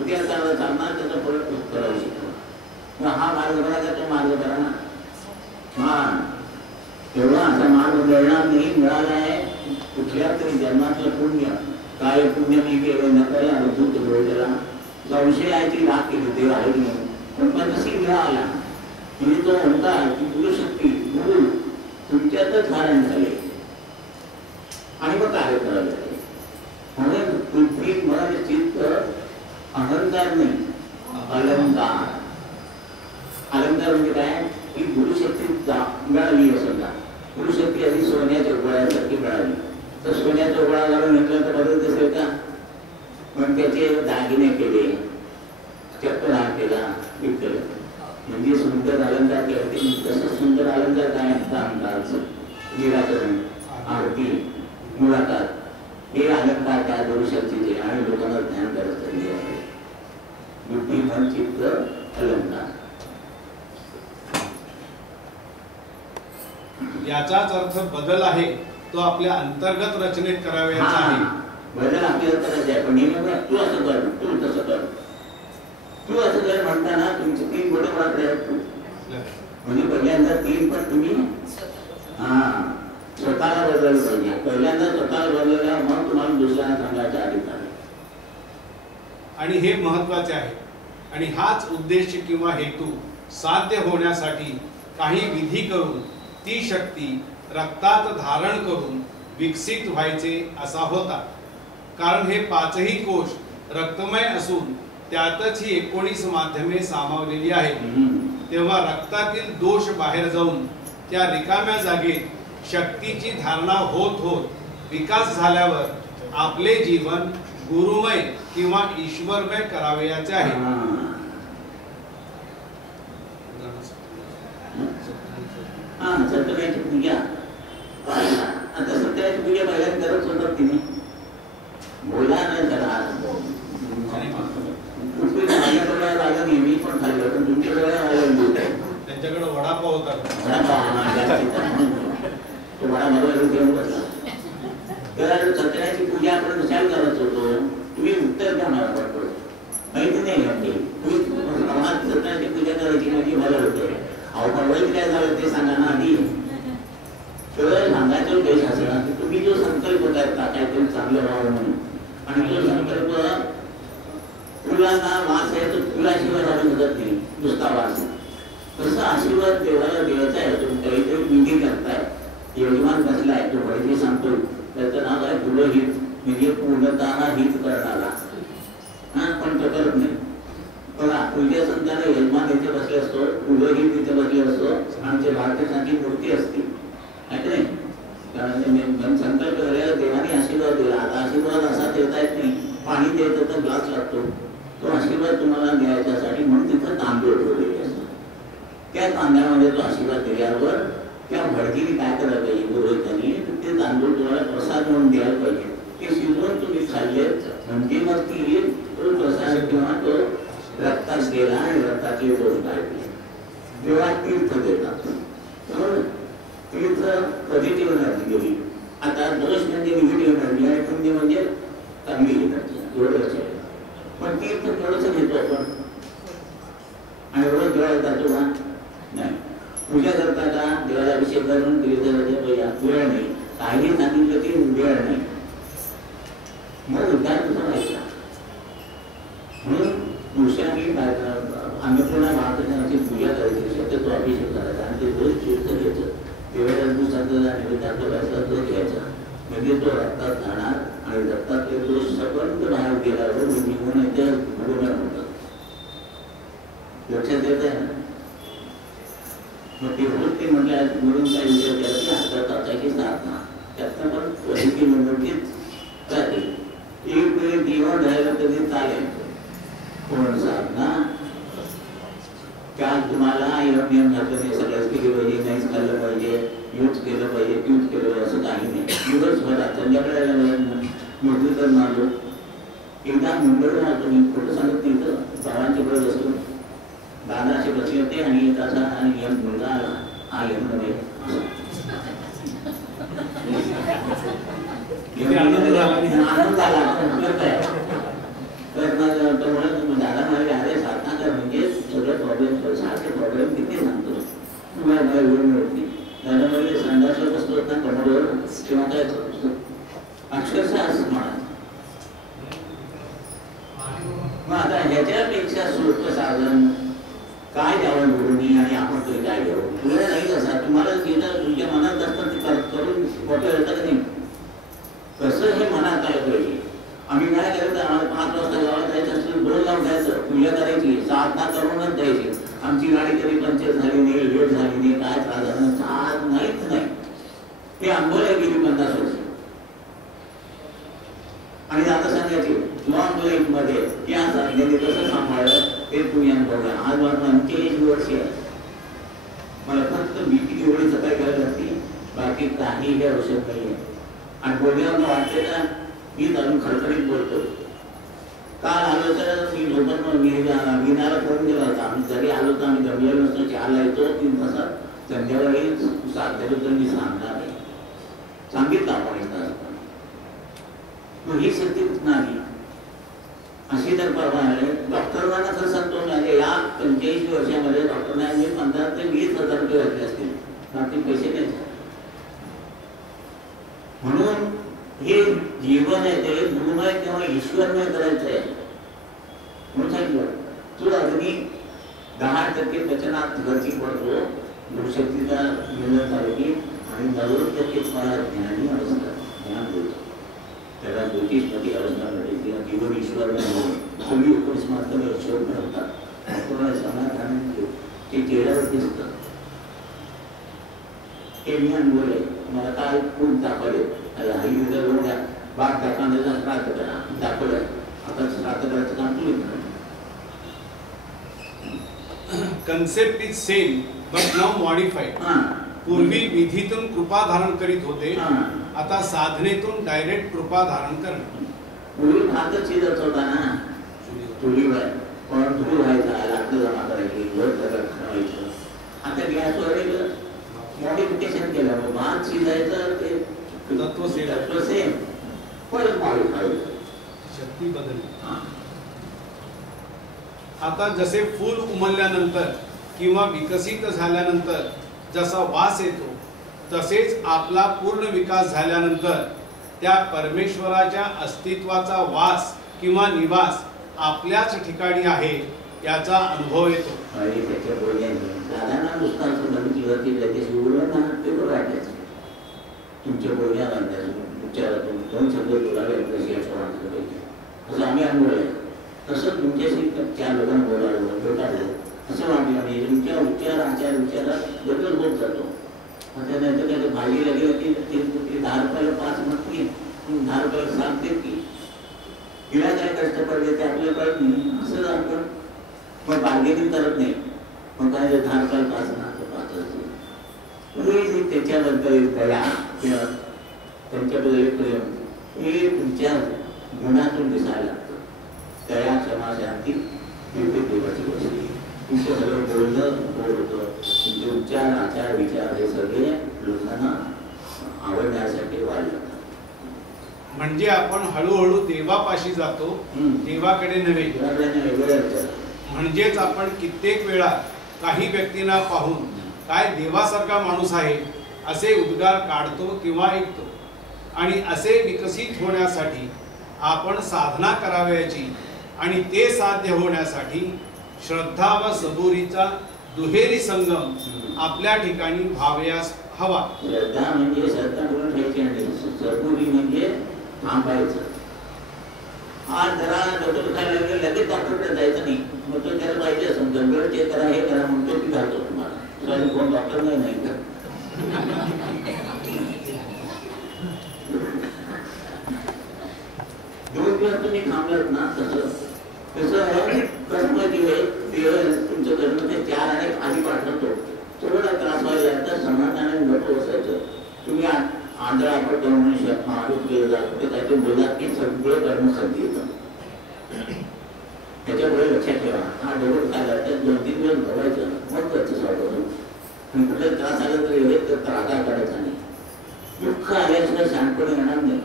उद्या साधना त्याचा फल करावं शिकव. हा मार्ग बघायचा तो मार्ग बघा ना. हा तेव्हा असा मार्ग मिळणार नाही. मिळाला आहे कुठल्या तरी जन्मातलं पुण्य. काय पुण्य मी केलं न करे अनुभूत त्याला संशय आहे ती राग केली देव आहे की नाही. पण कशी मिळाला म्हणजे तो म्हणता की गुरुशक्ती गुरु तुमच्यातच धारण झाले आणि मग कार्य करायला लागले. म्हणून पृथ्वी म्हणाले चित्त अहंकार नाही अलंकार. अलंकार म्हणजे काय की गुरुशक्ती मिळाली असं का. गुरुशक्ती आधी सोन्याच्या गोळ्यासारखी मिळाली तर सोन्याच्या गोळा घालून घेतलं तर बदलत असेल का? पण त्याचे दागिने केले चक्कर केला विकल म्हणजे सुंदर अलंकार केले. तसं सुंदर अलंकार काय अहंकारचं निराकरण आरती मुलाखत हे अलंकार त्या गुरुशक्तीचे आणि लोकांना ध्यान करत चालले आहे. बुद्धी मन चित्त अलंकार. याचाच अर्थ बदल आहे तो आपल्या अंतर्गत रचनेत करावयाचा आहे. बदल आपल्याला करायचा आहे पण तू असं कर तू तसं कर तू असं कर म्हणताना तुमचे 3 बरोबर आहेत. म्हणजे पहिल्यांदा 3 पण तुम्ही स्वतःला बदललं पाहिजे. पहिल्यांदा स्वतःला बदलल्यावर मग तुम्हाला दुसऱ्यांना सांगायचा अधिकार. आणि हे महत्वाचे आहे. आणि हाच उद्देश किंवा हेतू साध्य होण्यासाठी काही विधी करून ती शक्ती रक्तात धारण करून विकसित व्हायचे असा होता. कारण हे पाचही कोश रक्तमय असून त्यातच ही 19 माध्यमे सामावलेली आहेत। तेव्हा रक्तातील दोष बाहेर जाऊन त्या रिकाम्या जागेत शक्तीची धारणा होत होत विकास झाल्यावर आपले जीवन गुरुमय किंवा ईश्वरमय करावयाचे आहे। सत्यनारायणाची पूजा आता सत्यनारायणाची पूजा पहिल्यांदा करत होतात तिने बोला नाही जरा राजा नेहमी पण खाल्लं पण तुमच्याकडे त्यांच्याकडे वडापाव होता तर सत्यनारायणाची पूजा आपण कशाला करत होतो तुम्ही उत्तर द्या मला पडतो माहिती नाही घडते तुम्ही सत्यनारायणाची पूजा करायची म्हणजे मला होतं अहो परवाईत काय झालं ते सांगा ना आधी तर सांगायचं उद्देश असा की तुम्ही जो संकल्प करता काहीतरी चांगलं व्हावं म्हणून आणि तो संकल्प फुलांना वास आहे तो फुलाशिवाय झालं होत नाही नुसता वास तसं आशीर्वाद देवाला द्यायचा आहे तुम्ही काहीतरी विधी करताय यजमान बसलाय तो वैद्य सांगतो त्याचं नाव आहे पुरोहित म्हणजे पूर्णतः हित करणारा पण तो करत नाही बघा पूजा संतांना यजमान इथे बसले असतो पुरोहित इथे बसले असतो आमच्या भारतासाठी मूर्ती असते माहिती नाही कारण संकल्प करायला देवाने आशीर्वाद दिला आता आशीर्वाद असा देता येत नाही पाणी देत तर ग्लास लागतो तो आशीर्वाद तुम्हाला द्यायच्यासाठी म्हणून तिथं तांदूळ ठेवलेले असतात त्या तांदळामध्ये तो आशीर्वाद दिल्यावर त्या भडकीने काय करायला पाहिजे पुरोहितांनी ते तांदूळ तुम्हाला प्रसाद म्हणून द्यायला पाहिजे ते शिजवून तुम्ही खाल्ले म्हणजे मग ती तो प्रसाद किंवा तो रक्तात गेला आणि रक्तातले दोष काढले तेव्हा तीर्थ देतात तीर्थ पॉझिटिव्ह एनर्जी गेली आता दोष म्हणजे निगेटिव्ह एनर्जी आणि पुण्य म्हणजे चांगली एनर्जी एवढं लक्षात पण तीर्थ थोडंसं घेतो आपण आणि रोज देवाला जातो का नाही पूजा करता का देवाला अभिषेक करून तीर्थाच्या वेळ नाही काही सांगितलं की वेळ नाही मग उद्धार तुझा व्हायचा म्हणून पुरुषांनी अन्नपूर्णा महाप्रसादाची पूजा करायची शक्यतो अभिषेक करायचा आणि ते रोज तीर्थ घ्यायचं देवाला दुसऱ्याचा नैवेद्याचा व्हायचा तो घ्यायचा म्हणजे तो रक्तात जाणार आणि रक्तातले दोष सगळं बाहेर गेल्यावर निघून येते गुरुमय होतात लक्षात येत आहे ना मग ते रोज ते म्हटलं गुरुंचा विचार केला की हातात ताटाची साधना त्यातनं पण पॉझिटिव्ह एनर्जीच जाते एक वेळ जीवन राहिलं तरी चालेल पूर्ण साधना त्यात तुम्हाला नियम घातलं नाही सगळ्याच केलं पाहिजे नाहीच खाल्लं पाहिजे यूज केलं पाहिजे यूज केलं पाहिजे असं काही नाही दिवसभरात संध्याकाळी नोकरी तर मारलो एकदा मुंबईला राहतो मी खोटं सांगत नाही तर बाबांच्या पुढे बसलो दादा असे बसले होते आणि एक असा आणि यम मुलगा आला हा यम मध्ये आनंद आला तर म्हणत दादा म्हणाले अरे साधना कर म्हणजे सगळे प्रॉब्लेम सारखे प्रॉब्लेम किती सांगतो तुम्हाला मला वेळ मिळते दादा म्हणजे संडासला बसलो ना कमरेवर किंवा काय अक्षरशः असं म्हणा मग आता ह्याच्यापेक्षा सोपं साधन काय द्यावं गुरुनी आणि आपण तरी काय द्यावं तुला नाही असा तुम्हाला तिथं तुमच्या मनात असतं ते करून मोठं येतं का नाही कसं हे मनात आलं पाहिजे आम्ही काय करायचं आम्हाला 5 वाजता गावात जायचं असेल 2 ला उठायचं पूजा करायची साधना करूनच द्यायची आमची गाडी कधी पंक्चर झाली नाही लेट झाली नाही काय त्रास झाला साध नाहीच नाही ते आंदोलन गेली 50 वर्ष आणि आता सांगायचे लॉंग लाईफ मध्ये या साधनेने कसं सांभाळलं ते तुम्ही अनुभवलं आज मला 39 वर्ष आहे मला फक्त बीपी एवढी सकाळी करायला लागते बाकी काहीही औषध नाही आहे आणि बोलण्यावर वाटते का मी अजून खडखडीत बोलतो काल आलो तर मी झोपत विनाला फोन केला होता आम्ही जरी आलो तर आम्ही गमलेलो नसतो 4ला येतो 3 तासात संध्याकाळी 7 तर मी सांगणार नाही सांगितलं आपण एक तास मग ही सत्य नाही अशी तर परवा आहे डॉक्टरांना खरं सांगतो म्हणजे या 45 वर्षामध्ये डॉक्टरांनी 15 ते 20,000 रुपये घातले असतील बाकी पैसे नाही म्हणून हे जीवन आहे ते गुरुमय किंवा ईश्वरमय करायचं आहे म्हणून सांगितलं तू अगदी 10% वचनात गती पडतो गुरुशक्तीचा मिळत आहे की आणि 90% मला ज्ञानी अवस्था ज्ञान देतो त्याला ज्योतिषमती अवस्था मिळेल किंवा जीवन ईश्वर तुम्ही उपस्मार्थ ईश्वर मिळवतात पूर्ण समाधान ते चेहऱ्यावर दिसतं. हे मी अनुभवले. मला काय खूप दाखवले आई बाग दाखवण्याचा श्राद्ध करा दाखवलं. आता श्राद्ध करायचं काम तुम्ही करा. Concept is same but now modified. पूर्वी विधीतून कृपा धारण करीत होते, आता साधनेतून डायरेक्ट कृपा धारण करणे. पूर्वी भातच शिजत होता ना चुलीवर, पण चुली व्हायचा लाकडं जमा करायची घर ठरवायचं. आता गॅसवर मॉडिफिकेशन केलं, भात शिजायचं ते तत्व सेम परत मॉडिफाय शक्ती बदलली. आता जसे फूल उमलल्यानंतर किंवा विकसित झाल्यानंतर जसा वास येतो, तसेच आपला पूर्ण विकास झाल्यानंतर त्या परमेश्वराच्या अस्तित्वाचा वास किंवा निवास आपल्याच ठिकाणी आहे याचा अनुभव येतो. आणि त्याच्या बोलण्याने दादांना नुसतं असं बघितलं त्याच्याशी बोलून ना ते बरं वाटायचं. तुमच्या बोलण्याला विचारातून दोन शब्द बोलावे कशी असं वाटलं पाहिजे असं आम्ही अनुभवलं. तसं तुमच्याशी चार लोकांना बोलावं भेटावं असं वाटलं नाही. तुमच्या उच्चार आचार विचारात बदल होत जातो. त्यानंतर त्याच्या भाजीला गेलं की 10 रुपयाला 5 म्हणते, 10 रुपयाला 7 देते. तिला काय कष्ट पडले ते आपल्याला कळत नाही. असं आपण मग बार्गेनिंग करत नाही. मग काय 10 रुपयाला 5 म्हणतो 5 त्याच्याबद्दल दया किंवा त्यांच्याबद्दल प्रेम हे तुमच्या गुणातून दिसायला लागतं. दया क्षमा शांती देवाची गोष्टी. तुमचं सगळं बोलणं गोड होतं. तुमचे उच्चार आचार विचार हे सगळे लोकांना आवडण्यासाठी वाढलं. म्हणजे आपण हळूहळू देवापाशी जातो, देवाकडे नव्हे. म्हणजेच आपण कित्येक वेळा काही व्यक्तींना पाहून काय देवासारखा माणूस आहे असे उद्गार काढतो किंवा ऐकतो. आणि असे विकसित होण्यासाठी आपण साधना करावयाची आणि ते साध्य होण्यासाठी श्रद्धा व सबुरीचा दुहेरी संगम आपल्या ठिकाणी व्हावयास हवा. श्रद्धा म्हणजे श्रद्धा करून ठेवायची आणि सबुरी म्हणजे थांबायचं. आज जरा डॉक्टर खायला गेलं लगेच डॉक्टरकडे जायचं नाही. मग तो त्याला पाहिजे असं गंभीर चेक करा हे करा म्हणतो की घालतो तुम्हाला. कोण डॉक्टर नाही का? दोन दिवस तुम्ही थांबलात ना तसं कसं तुमचं करणं ते 4 आणि आधी पाठवतो. थोडा त्रास व्हायला तर समाधानाने मोठं बसायचं. तुम्ही आंध्र आपण महाडूक जातो त्याचे बोलतात की सगळं करणं संधी येतं. त्याच्यामुळे लक्षात ठेवा हा डोकं काय करतात 2-3 दिवस बघायचं मग त्याचं स्वागत. आणि कुठला त्रास आला तर एवढे त्रागा करायचा नाही. दुःख आल्याशिवाय शांतपणे येणार नाही.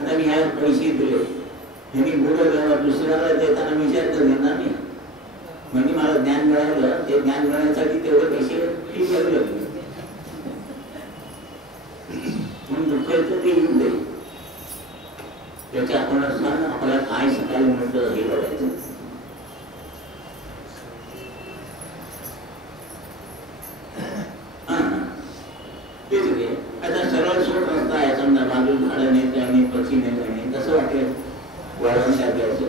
आता मी ह्या पैसे दिले यांनी बोलवलं दुसऱ्याला देताना विचार तर देणार नाही. म्हणजे मला ज्ञान मिळालं ते ज्ञान मिळण्यासाठी तेवढे पैसे फी द्यावी लागली. म्हणून दुःखाचं ते येऊन जाईल. त्याचे आपण असताना आपल्याला काय सकाळी म्हणतं हे बघायचं. आता सरळ सोड रस्ता आहे समजा बाजून झाडं नाही काही पक्षी नाही कसं वाटेल वळण टाकायचं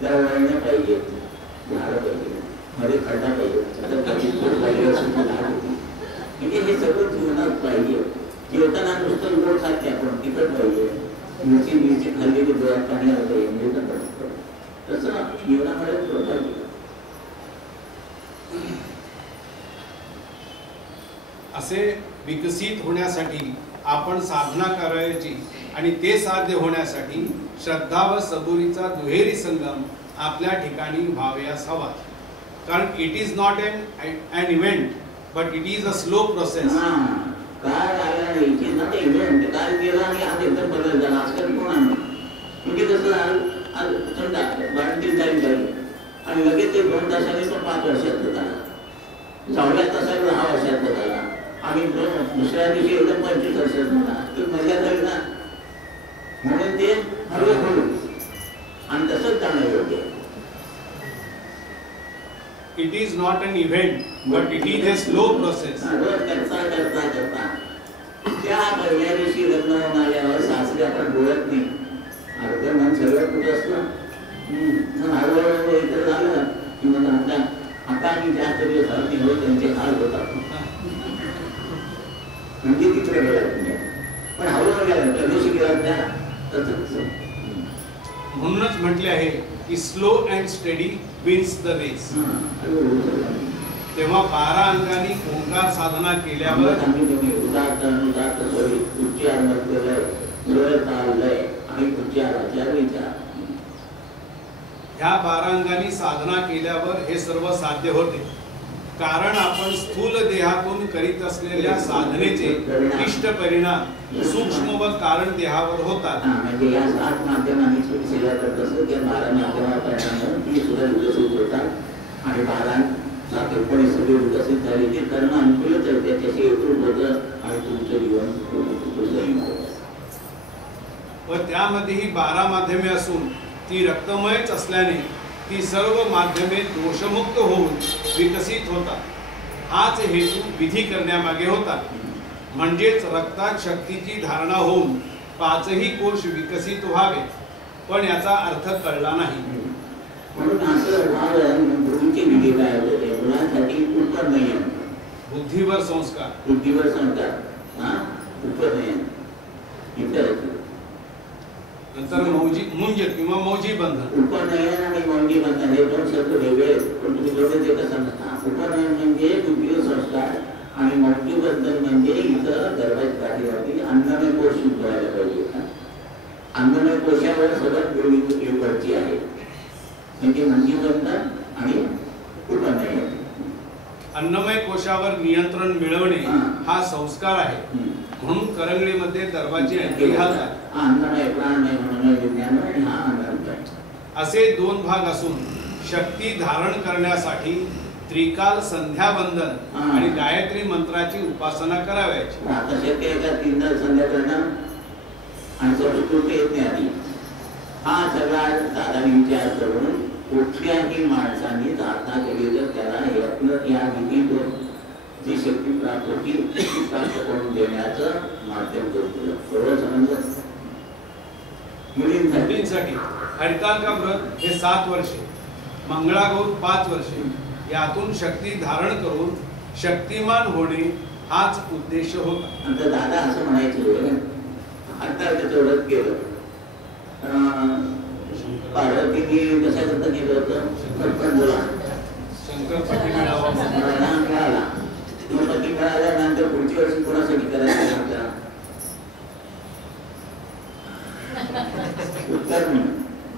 जरा वळणं पाहिजे झाडं पाहिजे मध्ये खड्डा पाहिजे म्हणजे हे सगळं जीवनात पाहिजे. जेवताना नुसतं गोड खाते आपण तिखट पाहिजे. मिरची खाल्लेली डोळ्यात पाणी होते तसं जीवनामध्ये पाहिजे. असे विकसित होण्यासाठी आपण साधना करायची आणि ते साध्य होण्यासाठी श्रद्धा व सबुरीचा दुहेरी संगम आपल्या ठिकाणी व्हावयास हवा. कारण it is not an event but it is a slow process. काय आहे इट इज नॉट इव्हेंट. काय केलं आणि आज एकदम बदल झाला. आजकाल कोण आहे म्हणजे कसं समजा 12 तारीख झाली आणि लगेच ते 2 तासाने तो 5 वर्षात झाला. 6व्या तासाला 10 वर्षात झाला आणि दुसऱ्या दिवशी एकदम 25 वर्षात झाला. तर मजा झाली ना. म्हणून ते हळूहळू आणि तसंच जाणं योग्य. It is not an event but it is a slow process. करता त्या पहिल्या दिवशी लग्न होऊन आल्यावर सासरे ते आपण बोलत नाही. अर्ध मन सगळं कुठं असतं. मग हळूहळू इतर झालं की मग आता आम्ही जास्त दिवस झालं नाही होत त्यांचे हाल होतात. म्हणजे तिकडे गेला म्हणजे पण हळूहळू गेला त्या दिवशी गेला त्या तसंच. म्हणूनच म्हटले आहे की slow and steady wins the race. तेव्हा 12 अंगांनी ओंकार साधना केल्यावर ह्या 12 अंगांनी साधना केल्यावर हे सर्व साध्य होते. कारण आपण स्थूल देहातून करीत असलेल्या साधनेचे इष्ट परिणाम सूक्ष्म व कारण देहावर होतात. म्हणजे या 7 माध्यमांनी सेवा करत असतो त्या 12 माध्यमांना ती सुद्धा विकसित होतात आणि 12 कल्पने सगळे विकसित झाले ते कर्म अनुकूलच आहे. त्याच्याशी एकरूप होतं आणि तुमचं जीवन होतं. व त्यामध्येही 12 माध्यमे असून ती रक्तमयच असल्याने ती सर्व माध्यमे दोषमुक्त होऊन विकसित होतात. हाच हेतू विधी करण्यामागे होता. म्हणजेच रक्तात शक्तीची धारणा होऊन 5ही कोश विकसित व्हावे. पण याचा अर्थ कळला नाही. म्हणून असं गुरुची विधी काय होते गुणांसाठी उपनयन बुद्धीवर संस्कार उपनयन इतर नंतर मुंज किंवा मौजी बंधन. उपनयन आणि मौजी बंधन हे 2 शब्द वेगळे पण तुम्ही जोडले ते कसं समजता. उपनयन म्हणजे बुद्धीवर संस्कार आणि मौजी बंधन म्हणजे इथं गर्भाच्या गाठीवरती अन्नमय कोश शुद्ध व्हायला पाहिजे. अन्नमय कोशावर सगळं योगाची आहे म्हणजे मौजी बंधन आणि उपनयन. अन्नमय कोशावर नियंत्रण मिळवणे हा संस्कार आहे. म्हणून करंगळीमध्ये दरवाजे अंगी घालतात. असे 2 भाग असून शक्ती धारण करण्यासाठी त्रिकाल संध्या वंदन आणि गायत्री मंत्राची उपासना करावयाची. आता शक्य आहे का 3 संध्या करणं आणि संस्कृती येत नाही आधी. हा सगळा दादाने विचार करून कुठल्याही माणसाने प्रार्थना केली तर त्याला या विधीतून जी शक्ती प्राप्त होती ती प्राप्त करून देण्याचं माध्यम करतो. मुलींसाठी हरितालिका व्रत हे 7 वर्षे, मंगळागौर 5 वर्षे यातून शक्ती धारण करून शक्तिमान होणे हाच उद्देश होता. नंतर दादा असं म्हणायचे हरितालिकेचं व्रत केलं पार्वतीने कशाकरता केलं होतं बोला शंकरपती मिळावा मिळाला. पती मिळाल्यानंतर पुढच्या वर्षी कोणासाठी करायचं उत्तर म्हणून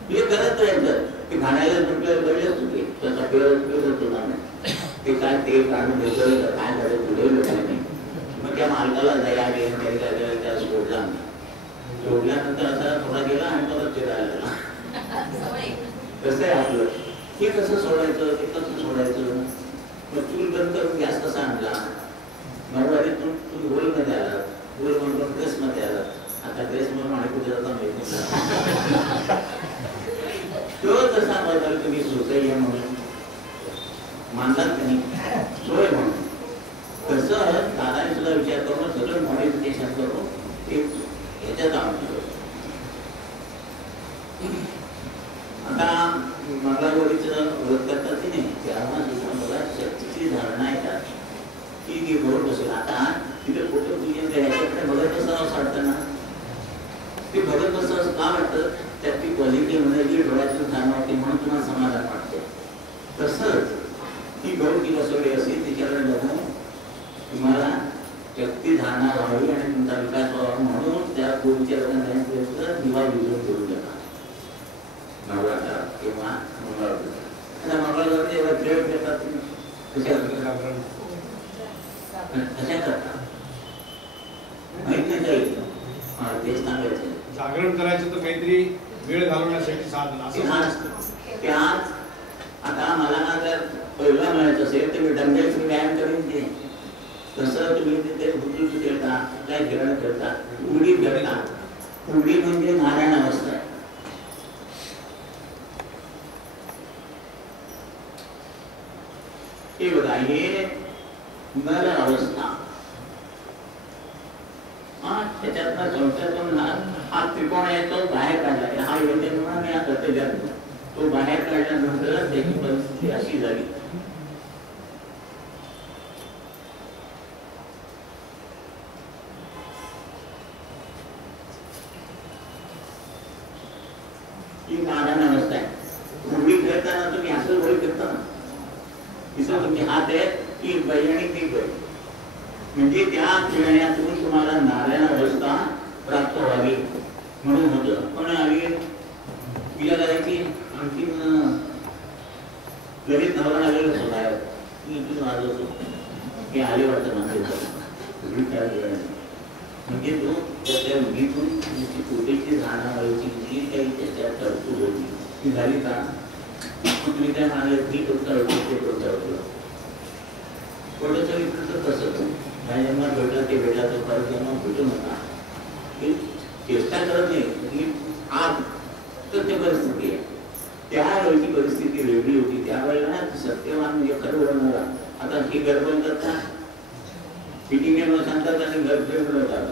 हे करत राहायचं. ते घाणायला म्हटल्यावर बरे असतो ते त्याचा पेरत होतो ना ते काय ते काढून घेतलं काय झालं पुढे नाही. मग त्या मालकाला दया गेली त्याला सोडला. सोडल्यानंतर असा थोडा गेला आणि परत चिरायला कसं आहे आपलं हे कसं सोडायचं ते कसं सोडायचं. मग चूल बंद करून गॅस कसा आणला नववारीतून तुम्ही होलमध्ये आला होल म्हणून ड्रेसमध्ये आला. आता ड्रेस म्हणून आणि कुठे जाता माहिती तो तसा बदल तुम्ही सोय म्हणून मानलात का नाही सोय म्हणून तसं दादाने सुद्धा विचार करून सगळं मॉडिफिकेशन करून ते ह्याच्यात आणलं. आता मंगळागौरीचं व्रत करतात की नाही तेव्हा सुद्धा मला शक्तीची धारणा येतात की ती बरोबर बसेल. आता तिथे फोटो पूजन ह्याच्याकडे बघत बसावं असं वाटतं ना. ते बघत बसावं असं का वाटतं त्याची क्वालिटी म्हणजे डोळ्यातून जाणवते म्हणून तुम्हाला समाधान वाटते. तसंच ती गौरी बसवली असेल तिच्याकडे बघून तुम्हाला शक्ती धारणा व्हावी आणि तुमचा विकास व्हावा म्हणून त्या गौरीच्या दिवा विजून करून देतात. नवरात्र किंवा मंगळवार एवढा खेळ खेळतात कशा करतात माहित नाही जाईल. तेच सांगायचं जागरण करायचं तर काहीतरी वेळ घालवण्यासाठी साधन असं त्याच. आता मला जर पहिला मिळायचं असेल तर मी डंबेलची व्यायाम करेन की तसं तुम्ही तिथे बुद्रुक खेळता काय खेळणं खेळता उडी खेळता. उडी म्हणजे नारायण अवस्था आहे. हे बघा हे नर अवस्था त्याच्यातनं चौथ्यातून हा त्रिकोण आहे तो बाहेर काढला, हा योग्य म्हणून या कर्तव्यात तो बाहेर काढल्यानंतर त्याची परिस्थिती अशी झाली. ही नादान अवस्था आहे. होळी खेळताना तुम्ही असं होळी खेळता ना, तिथं तुमचे हात आहेत की बाई आणि ती बाई, म्हणजे त्या खेळण्यातून तुम्हाला नारायण अवस्था प्राप्त व्हावी म्हणून होतं. पण आम्ही तिला करायची आणखीन लगेच नवरा आलेलं होता इथून वाजवतो की आले वाटतं माझं, म्हणजे तो त्या मुलीतून पोटेची जाणावायची जी काही त्याच्यात तरतूद होती ती झाली का? तुम्ही काय म्हणाले मी करता होतो ते करता होतो. थोडंसं इकडचं तसंच ह्या जन्मात भेटला ते भेटला तर परत जन्म भेटू नका, चेष्टा करत नाही तुम्ही आज तर ते परिस्थिती आहे. त्यावेळेची परिस्थिती वेगळी होती. त्यावेळेला सत्यवान म्हणजे खरं बोलणारा, आता ही गडबड करता फिटिंग सांगतात आणि गडबड होतात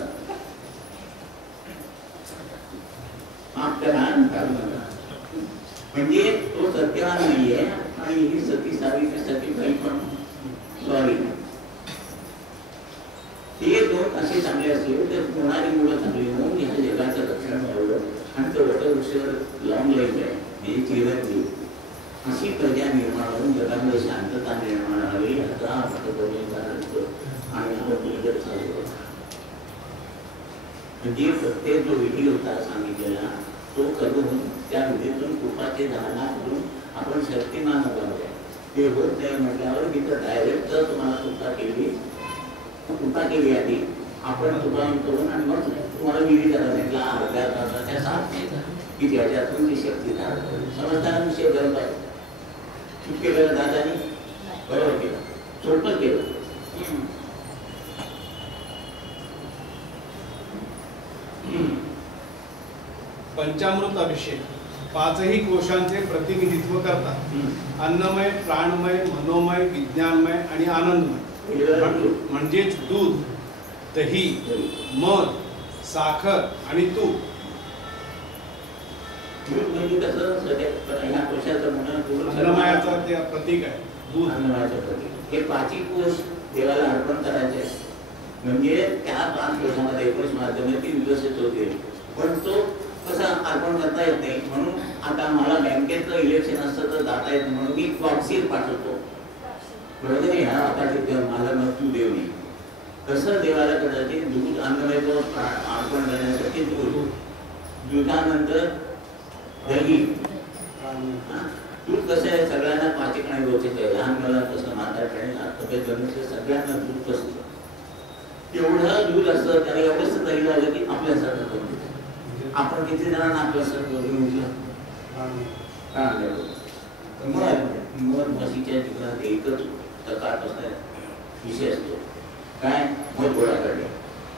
म्हणजे तो सत्यवान नाहीये आणि ही सती सावित्री सती काही पण सॉरी हे दोन असे चांगले असले तर होणारी मुलं चांगली होऊन ह्या जगाचं रक्षण व्हावं आणि तो वटवृक्ष लावून घ्यायचं आहे म्हणजे चिरंजीव अशी प्रजा निर्माण होऊन जगामध्ये शांतता निर्माण व्हावी याचा आणि आपण चालू म्हणजे प्रत्येक जो विधी होता सांगितलेला तो करून त्या विधीतून कृपाचे धारणा करून आपण शक्तिमान व्हावे. ते होत नाही म्हटल्यावर मी तर डायरेक्ट तुम्हाला कृपा केली आधी आपण कृपा करून आणि मग तुम्हाला विधी करायला अर्ध्या तासाच्या साथ की त्याच्यातून ती शक्ती धारण समजताना विषय गरज आहे. चुकी केलं दादानी बरोबर केलं, सोपं केलं. पंचामृत अभिषेक पाचही कोशांचे प्रतिनिधित्व करतात. अन्नमय, प्राणमय, मनोमय, विज्ञानमय आणि आनंदमय. म्हणजेच दूध, दही, मध, साखर आणि तूप. अन्नमयाचं ते प्रतीक आहे दूध. अन्नमयाचं प्रतीक हे पाचही कोश देवाला अर्पण करायचे म्हणजे त्या 5 कोशामध्ये 21 माध्यमे 3 विकसित होते. पण तो कसा अर्पण करता येत नाही म्हणून आता मला बँकेचं इलेक्शन असतं तर जाता येत म्हणून मी प्रॉक्सी पाठवतो. बरोबर नाही ह्या आता मला मग तू देव नाही कसं देवाला करायचे. दूध अन्नमयाचं अर्पण करण्यासाठी दूध, दुधानंतर दही. दूध कसं आहे सगळ्यांना पाचिक आणि रोचक आहे. लहान मुलांना कसं म्हातारपणी सगळ्यांना दूध असतं. एवढं दूध असतं त्याला एवढंच दही लागलं की आपल्यासारखं करून आपण किती जणांना आपल्यासारखं मग म्हशीच्या जीवनात एकच सकाळपासून विषय असतो काय मध गोळा करणे.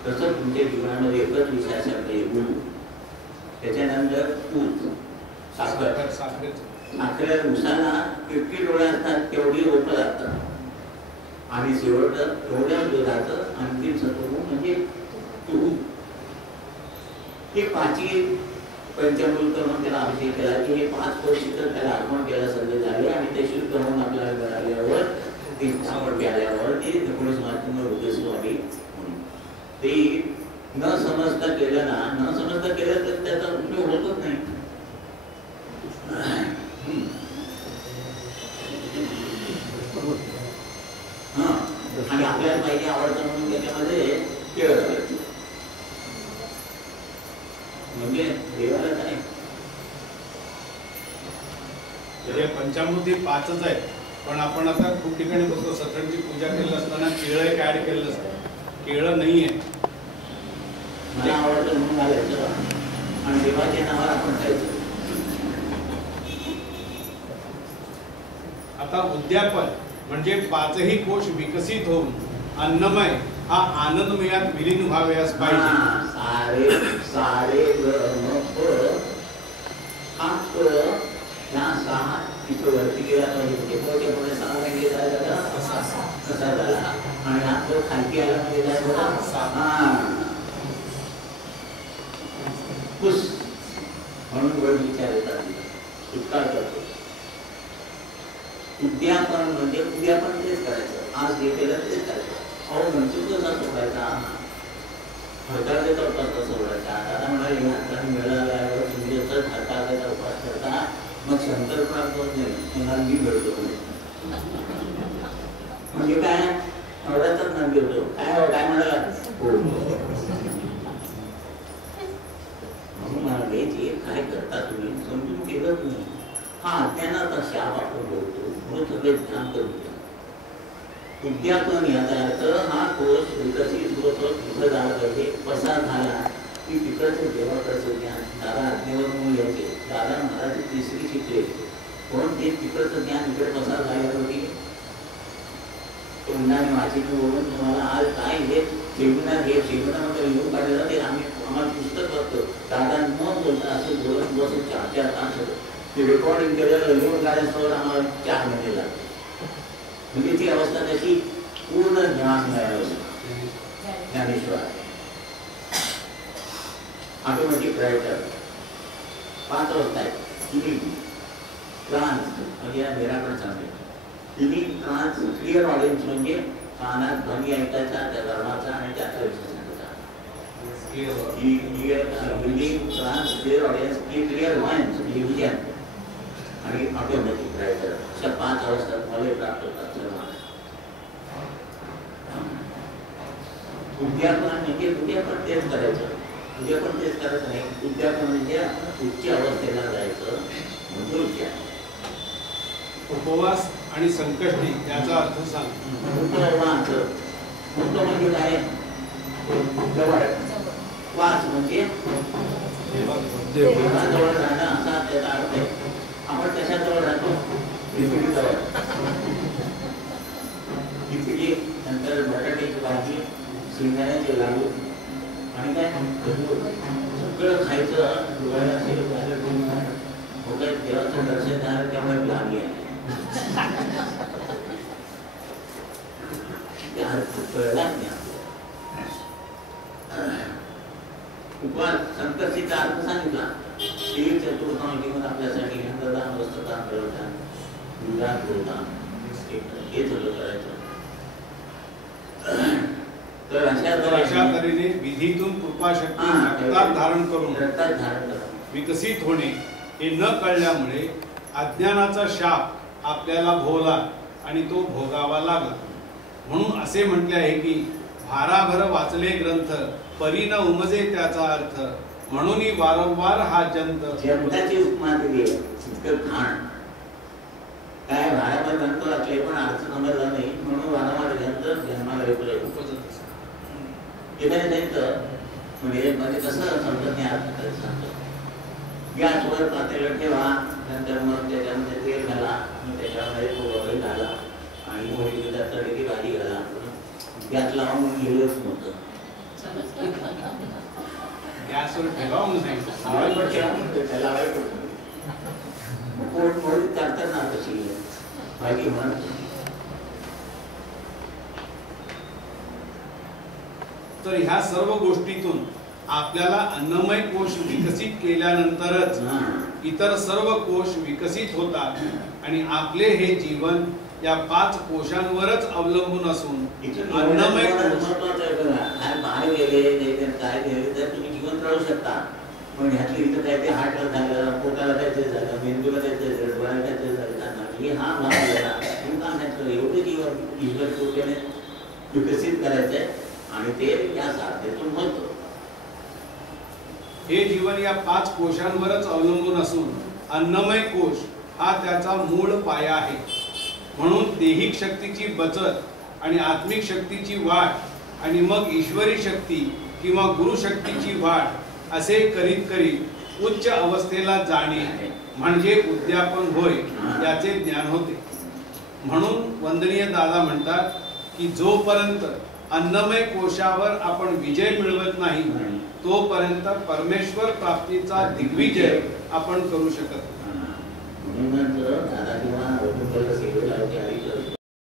तसं तुमच्या जीवनामध्ये एकच विषय असायला गुरु, त्याच्यानंतर ऊस, साखर. साखरेला उसाला किती डोळे असतात तेवढी रोपं लागतात आणि शेवट एवढ्या दुधाचं अंतिम सत्व म्हणजे तूप. हे पाचही पंचामृत करून त्याला अभिषेक केला की हे 5 कोश त्याला अर्पण केला सगळे झाले आणि ते शुद्ध होऊन आपल्याला मिळाल्यावर ते सापड केल्यावर ते 19 माध्यम उद्देश व्हावी म्हणून ते न समजता केलं ना, न समजता केलं तर त्याचा उपयोग होतच नाही. आणि आपल्याला पाहिजे आवडतं म्हणून त्याच्यामध्ये केलं म्हणजे देवाला काय पंचामृती 5च आहेत. पण आपण आता खूप ठिकाणी बघतो सत्यांची पूजा केली असताना केळं एक ऍड केलेलं असतं. केळं नाहीये. मला आवडतं म्हणून घालायचं आणि देवाच्या नावावर आपण खायचं. आता उद्यापन म्हणजे 5ही कोश विकसित होऊन अन्नमय हा आनंदमयात विलीन व्हावयास पाहिजे. सारे सारे वरती गेला पाहिजे. पुढे 6 महिने झाला कसा झाला आणि हा तो खालती आला म्हणजे विचार येतात, उत्तर करतो. उद्यापन म्हणजे उद्यापन तेच करायचं, आज जे केलं तेच करायचं. अहो म्हणतो कसा सोडायचा, हरताळचा उपास कसा सोडायचा. आता म्हणाले हाताने मिळाल्यावर तुम्ही जसं हरताळचा उपास करता, मग शंकर प्राप्त होत नाही, मग मी मिळतो. म्हणजे काय नवरात्रात नांदी होतो, काय काय म्हणाला म्हणून म्हणाले जे काय करता तुम्ही समजून केलं नाही. हा अज्ञानाचा शाप आपण बोलतो, म्हणून सगळे ध्यान करून घ्या. उद्यापन याचा अर्थ हा कोश विकसित होतो, तिथं झाला पाहिजे. कसा झाला की तिकडचं देवाकडचं ज्ञान दादा आज्ञेवर म्हणून यायचे. दादा महाराज तिसरी शिकले, पण ते तिकडचं ज्ञान इकडे कसा झालं होती तोंडाने वाचीने बोलून तुम्हाला आज काय हे सेमिनार हे सेमिनारमध्ये लिहून काढलेलं ते आम्हाला पुस्तक बघतो. दादा न बोलता असं बोलत बसून 4-4 तास ते रेकॉर्डिंग केलेलं लिहून काढण्यासोबत आम्हाला 4 महिने लागले. म्हणजे ती अवस्था कशी पूर्ण ज्ञान मिळालं ज्ञानेश्वर. ऑटोमॅटिक रायटर 5 अवस्था आहेत. ट्रान्स म्हणजे या निराकरण सांगते. ट्रान्स क्लिअर ऑडियन्स म्हणजे कानात ध्वनी ऐकायचा, त्या धर्माचा आणि त्याचा विषय सांगायचा. Trance clear audience, clear mind division आणि ऑटोमॅटिक रायटर, अशा 5 अवस्था मला प्राप्त होतात. उद्यापन म्हणजे उद्यापन तेच करायचं, उद्यापन तेच करायचं नाही. उद्यापन म्हणजे उच्च अवस्थेला जायचं म्हणजे उद्यापन. उपवास आणि संकष्टी याचा अर्थ सांग. उपवास म्हणजे काय, जवळ. वास म्हणजे देवाजवळ राहणं असा त्याचा अर्थ आहे. आपण कशाजवळ राहतो, खिचडीजवळ. खिचडी नंतर बटाट्याची भाजी, शेंगदाण्याचे लाडू आणि काय सगळं खायचं. देवाचं दर्शन झालं त्यामुळे लाभी आहे. उपवास संकष्टीचा अर्थ सांगितला. चतुर्थांश आपल्यासाठी अंगदान, वस्त्रदान, प्रदान, दुधान, गोदान हे सगळं करायचं. तर अशा तऱ्हेने विधीतून कृपाशक्ती रक्तात धारण करून विकसित होणे हे न कळल्यामुळे अज्ञानाचा शाप आपल्याला भोवला आणि तो भोगावा लागला. म्हणून असे म्हटले आहे की भाराभर वाचले ग्रंथ, परी न उमजे त्याचा अर्थ, म्हणून वारंवार हा जनताची उपमा दिली आहे. इतकं घाण काय भाराभर ग्रंथ वाचले पण अर्थ समजला नाही, म्हणून वारंवार ग्रंथ जन्माला येतो. म्हणजे कसं समजत नाही अर्थ सांगतो. गॅसवर पातेलं ठेवा, नंतर मग त्याच्यामध्ये तेल घाला, मग त्याच्यामध्ये वगैरे घाला आणि मोहरीची तडकी भाजी घाला. गॅस लावून गेलोच नव्हतं. गॅसवर ठेवा म्हणून सांगितलं. त्याला पोट मोहरी करताना कशी भाजी म्हणत. तर ह्या सर्व गोष्टीतून आपल्याला अन्नमय कोश विकसित केल्यानंतरच इतर सर्व कोश विकसित होतात आणि आपले हे जीवन या 5 कोशांवरच अवलंबून असून अन्नमय बाहेर गेले काय गेले तर तुम्ही जिवंत राहू शकता. पण ह्यातलं इथं काय ते हार्टला झालं, पोटाला काहीतरी झालं, मेंदूला काहीतरी झालं, डोळ्याला काहीतरी झालं, हा भाग झाला. एवढे जीवन ईश्वर विकसित करायचंय आणि ते या साधनेतून होतं. हे जीवन या 5 कोशांवरच अवलंबून असून अन्नमय कोश हा त्याचा मूळ पाया आहे. म्हणून दैहिक शक्तीची बचत आणि आत्मिक शक्तीची वाढ आणि मग ईश्वरी शक्ती किंवा गुरु शक्तीची वाढ असे करीत करीत उच्च अवस्थेला जाणे म्हणजे उद्यापन होय याचे ज्ञान होते. म्हणून वंदनीय दादा म्हणतात की जोपर्यंत अन्नमय कोशावर आपण विजय मिळवत नाही तोपर्यंत परमेश्वर प्राप्तीचा दिग्विजय आपण करू शकत नाही.